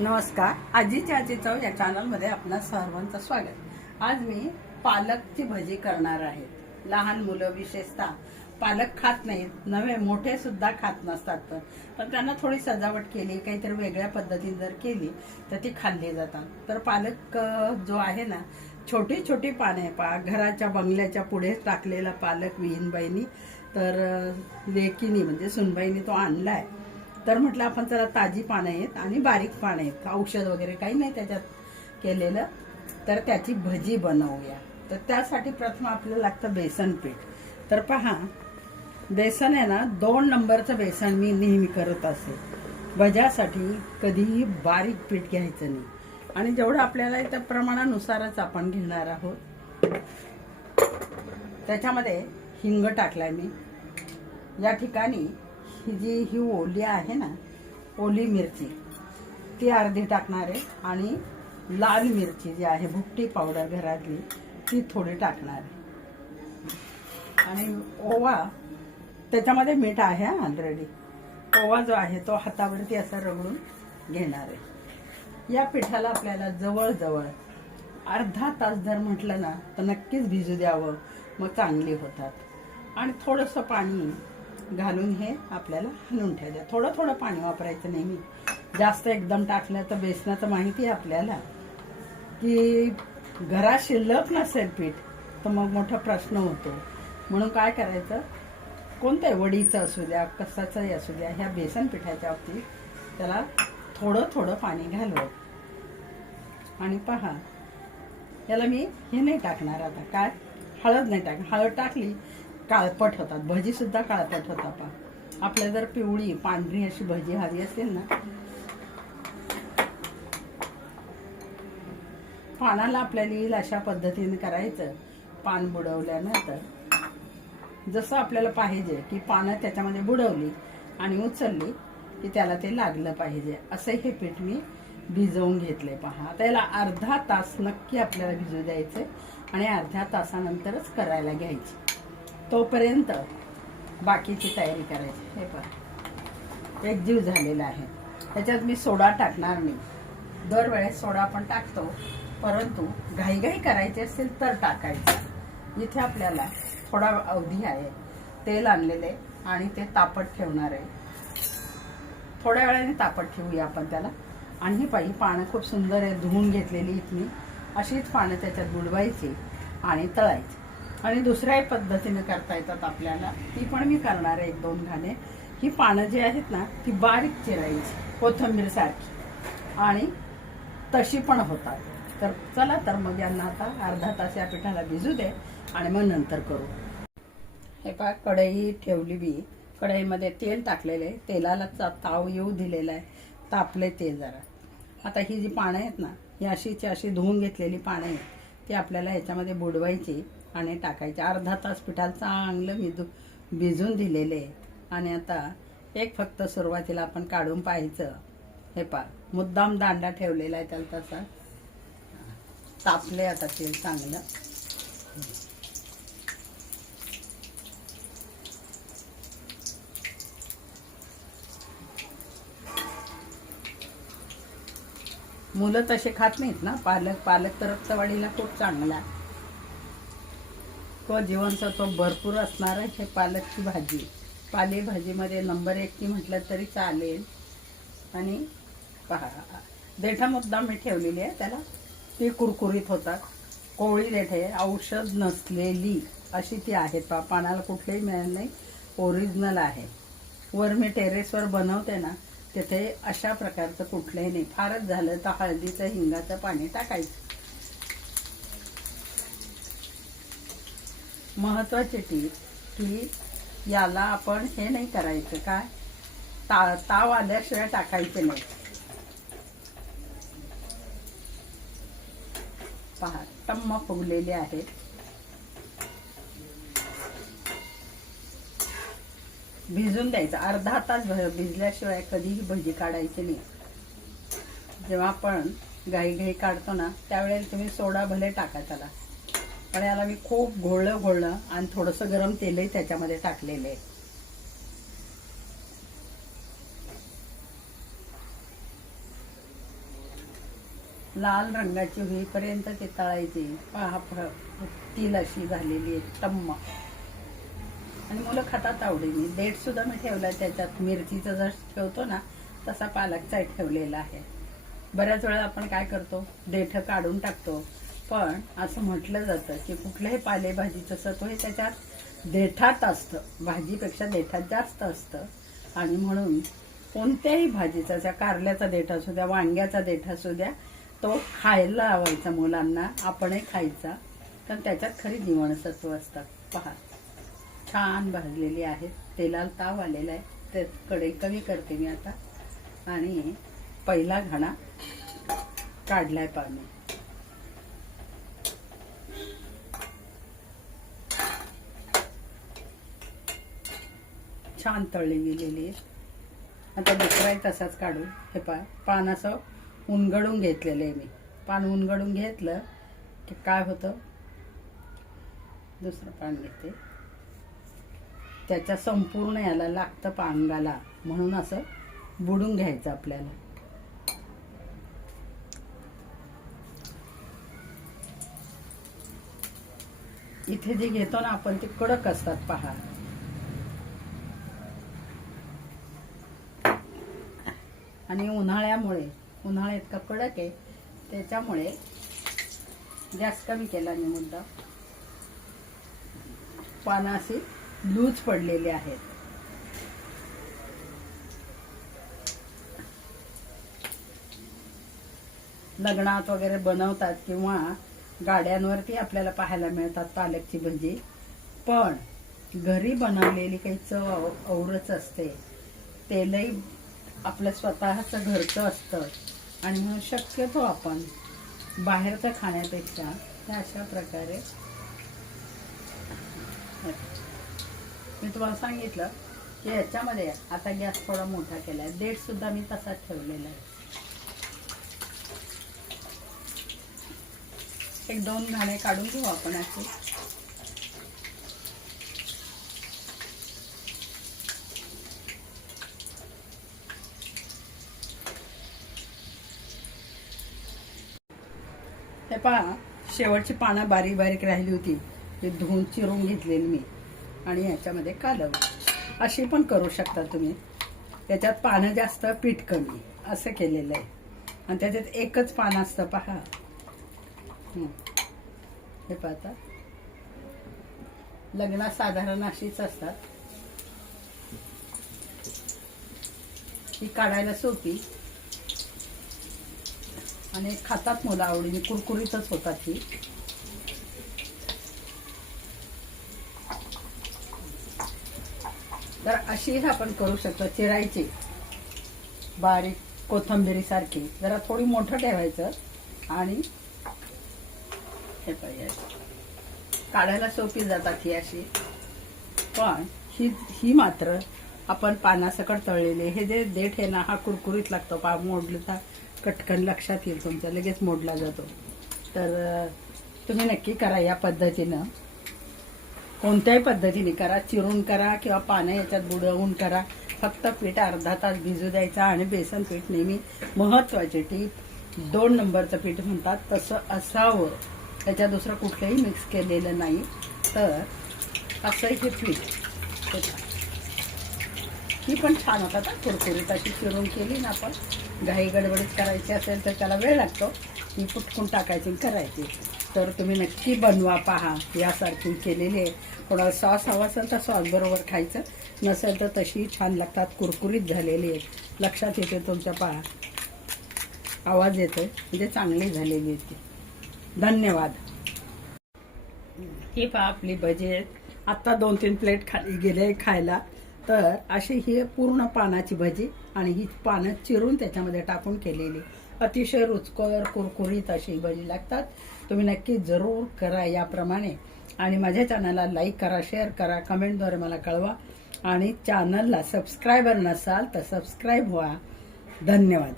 नमस्कार, आजीची आजी चव या चॅनलमध्ये आपणा सर्वांचं स्वागत। आज मी पालकची भजी करणार आहे। लहान मुलं विशेषतः पालक खात नाहीत, नवे मोठे सुद्धा खात नसतात, पण त्यांना थोडी सजावट केली, काहीतरी वेगळ्या पद्धतीने जर केली तर ती खाल्ली जातात। तर पालक जो आहे ना, छोटी छोटी पाने घराच्या बंगल्याच्या पुढे टाकलेला पालक विहीनबाईंनी तर लेकीनी म्हणजे सुनबाईंनी तो आणलाय। तर म्हटलं आपण जरा ताजी पानं आहेत आणि बारीक पानं आहेत, औषध वगैरे काही नाही त्याच्यात केलेलं, तर त्याची भजी बनवूया। तर त्यासाठी प्रथम आपल्याला लागतं बेसन पीठ। तर पहा, बेसन आहे ना 2 नंबरचं बेसन मी नेहमी करत असे। भज्यासाठी कधीही बारीक पीठ घ्यायचं नाही आणि जेवढं आपल्याला त्या प्रमाणानुसारच आपण घेणार आहोत। त्याच्यामध्ये हिंग टाकलाय मी। या ठिकाणी ही ओली आहे ना, ओली मिरची ती अर्धी टाकणार आहे आणि लाल मिरची जी आहे भुकटी पावडर घरातली ती थोडी टाकणार आहे आणि ओवा, त्याच्यामध्ये मीठ आहे ऑलरेडी। ओवा जो आहे तो हातावरती असा रगडून घेणार आहे। या पिठाला आपल्याला जवळजवळ अर्धा तास जर म्हटलं ना तर नक्कीच भिजू द्यावं, मग चांगली होतात। आणि थोडंसं पाणी घालून हे आपल्याला हलवून ठेवायचं। थोडं थोडं पाणी वापरायचं नेहमी, जास्त एकदम टाकलं तर बेसनाचं माहिती आहे आपल्याला की घरात शिल्लक नसेल पीठ तर मग मोठा प्रश्न होतो। म्हणून काय करायचं, कोणत्याही वडीचं असू द्या कसाचंही असू द्या, ह्या बेसन पिठाच्या बाबतीत त्याला थोडं थोडं पाणी घालवत। आणि पहा, याला मी हे नाही टाकणार आता, काय हळद नाही टाक, हळद टाकली काळपट होतात, भजी सुद्धा काळपट होतात। पहा, आपल्याला जर पिवळी पांढरी अशी भजी हवी असेल ना, पानाला आपल्याला येईल अशा पद्धतीने करायचं। पान बुडवल्यानंतर जसं आपल्याला पाहिजे की पानं त्याच्यामध्ये बुडवली आणि उचलली की त्याला ते लागलं पाहिजे, असे हे पीठ मी भिजवून घेतले। पहा, त्याला अर्धा तास नक्की आपल्याला भिजू द्यायचे आणि अर्ध्या तासानंतरच करायला घ्यायची। तोपर्यंत बाकीची तयारी करायची। हे पहा, एकजीव झालेला आहे। त्याच्यात मी सोडा टाकणार नाही, दरवेळेस सोडा आपण टाकतो, परंतु घाईघाई करायची असेल तर टाकायचं। इथे आपल्याला थोडा अवधी आहे, तेल आणलेले आणि ते तापत ठेवणार आहे। थोड्या वेळाने तापत ठेवूया आपण त्याला। आणि ही पाही पानं खूप सुंदर आहे, धुवून घेतलेली इथली अशीच पानं त्याच्यात बुडवायची आणि तळायची। आणि दुसऱ्याही पद्धतीने करता येतात आपल्याला, ती पण मी करणार आहे 1-2 घाणे। ही पानं जी आहेत ना ती बारीक चिरायची कोथिंबीर सारखी, आणि तशी पण होतात। तर चला, तर मग यांना आता अर्धा तास या पिठाला भिजू दे आणि मग नंतर करू। हे पहा, कढई ठेवली मी, कढईमध्ये तेल टाकलेले, तेलाला ताव येऊ दिलेला आहे, तापले तेल जरा। आता ही जी पानं आहेत ना, ही अशी धुवून घेतलेली पानं आहेत, ती आपल्याला ह्याच्यामध्ये बुडवायची आणि टाकायचे। अर्धा तास पिठाला चांगलं भिजून दिलेले। आणि आता एक फक्त सुरुवातीला आपण काढून पाहायचं। हे पहा, मुद्दाम दांडा ठेवलेला आहे त्याला, तसा तापले आता तेल चांगलं। मुलं तसे खात नाहीत ना पालक तर रक्तवाढीला खूप चांगला व जीवनसत्व भरपूर असणार आहे। हे पालकची भाजी, पालेभाजीमध्ये नंबर 1 की म्हटलं तरी चालेल। आणि पहा, देठा मुद्दाम मी ठेवलेली आहे त्याला, ती कुरकुरीत होतात। कोवळी देठे औषध नसलेली अशी ती आहेत। पहा, पानाला कुठलेही मिळालं नाही, ओरिजिनल आहे। वर मी टेरेसवर बनवते ना, तिथे अशा प्रकारचं कुठलंही नाही। फारच झालं तर हळदीचं हिंगाचं पाणी टाकायचं। महत्वाची टीप की याला आपण हे नाही करायचं, काय ताव आल्याशिवाय टाकायचे नाही। पहा, टम्म फुगलेले आहेत। भिजून द्यायचं, अर्धा तास भिजल्याशिवाय कधीही भजी काढायची नाही। जेव्हा आपण घाई काढतो ना, त्यावेळेला तुम्ही सोडा भले टाका त्याला, पण याला मी खूप घोळलं आणि थोडंसं गरम तेलही त्याच्यामध्ये टाकलेलं आहे। लाल रंगाची होईपर्यंत ते तळायची. पहा तील अशी झालेली आहे टम्म, आणि मुलं खातात आवडीने. देठ सुद्धा मी ठेवलाय त्याच्यात, मिरचीचं जर ठेवतो ना तसा पालकचा ठेवलेला आहे. बऱ्याच वेळा आपण काय करतो, देठ काढून टाकतो, पण असं म्हटलं जातं की कुठल्याही पालेभाजीचं सत्व हे त्याच्यात देठात असतं, भाजीपेक्षा देठात जास्त असतं. आणि म्हणून कोणत्याही भाजीचा, त्या कारल्याचा देठ असू द्या, वांग्याचा देठ असू द्या, तो खायला लावायचा मुलांना, आपणही खायचा, कारण त्याच्यात खरी जीवनसत्व असतात. पहा छान भाजलेली आहेत, तेलाला ताव आलेला आहे. ते कढई कमी करते मी आता, आणि पहिला घाणा काढलाय पाणी. छान तळली गेलेली आहे. आता दुसराही तसाच काढू. हे पान असं उनगडून घेतलेलं आहे मी. पान उनगडून घेतलं की काय होतं, दुसरं पान घेते, त्याच्या संपूर्ण याला लागतं पांगाला, म्हणून असं बुडून घ्यायचं आपल्याला. इथे जे घेतो ना आपण ते कडक असतात. पहा आणि उन्हाळ्यात इतका कडक आहे, त्याच्यामुळे गॅस कमी केला मी मुद्दा. पानं अशी लूज पडलेली आहेत. लग्नात वगैरे बनवतात किंवा गाड्यांवरती आपल्याला पाहायला मिळतात पालकची भजी, पण घरी बनवलेली काही चव औरच असते. तेलही आपलं स्वतःचं घरचं असतं, आणि म्हणून शक्यतो आपण बाहेरचं खाण्यापेक्षा अशा प्रकारे, मी तुम्हाला सांगितलं की याच्यामध्ये आता गॅस थोडा मोठा केलाय. देठ सुद्धा मी तसाच ठेवलेला आहे. एक दोन घाणे काढून घेऊ आपण असे. हे पहा, शेवटची पानं बारीक बारीक राहिली होती, ते धुवून चिरून घेतलेली मी, आणि ह्याच्यामध्ये कालवली. अशी पण करू शकता तुम्ही. त्याच्यात पानं जास्त पीठ कमी असं केलेलं आहे, आणि त्याच्यात एकच पान असतं. पहा हे पाहता, लग्नात साधारण अशीच असतात. ही काढायला सोपी, आणि खातात मुलं आवडीने, कुरकुरीतच होतात ही. तर अशी आपण करू शकतो. चिरायची बारीक कोथिंबीरी सारखी, जरा थोडी मोठं ठेवायचं, आणि हे पाहिजे काढायला सोपी जातात ही अशी. पण ही मात्र आपण पानासकट तळलेले. हे जे देठ आहे ना, हा कुरकुरीत लागतो. मोडलं तर कटकन लक्षात येईल तुमच्या, लगेच मोडला जातो. तर तुम्ही नक्की करा या पद्धतीनं, कोणत्याही पद्धतीने करा, चिरून करा किंवा पानं याच्यात बुडवून करा. फक्त पीठ अर्धा तास भिजू द्यायचा, आणि बेसन पीठ नेहमी महत्वाचे टीप 2 नंबरचं पीठ म्हणतात तसं असावं. त्याच्यात दुसरं कुठलंही मिक्स केलेलं नाही. तर असं हे पीठ, ही पण छान होतात कुरकुरीत. अशी चिरून केली ना आपण, घाई गडबडीत करायची असेल तर त्याला वेळ लागतो, ही पुटकून टाकायची करायची. तर तुम्ही नक्की बनवा. पहा यासारखी केलेली आहे. कोणाला सॉस हवा असेल तर सॉस बरोबर खायचं, नसेल तर तशी छान लागतात, कुरकुरीत झालेली आहे. लक्षात येते तुमच्या. पहा आवाज येतोय, म्हणजे चांगली झालेली आहे ती. धन्यवाद. ही पहा आपली भजी आहेत. आत्ता 2-3 प्लेट खाली गेले खायला. तर अशी ही पूर्ण पानाची भजी, आणि ही पानं चिरून त्याच्यामध्ये टाकून केलेली अतिशय रुचकर कुरकुरीत अशी भजी लागतात. तुम्ही नक्की जरूर करा याप्रमाणे, आणि माझ्या चॅनलला लाईक करा, शेअर करा, कमेंटद्वारे मला कळवा, आणि चॅनलला सबस्क्रायबर नसाल तर सबस्क्राईब व्हा. धन्यवाद.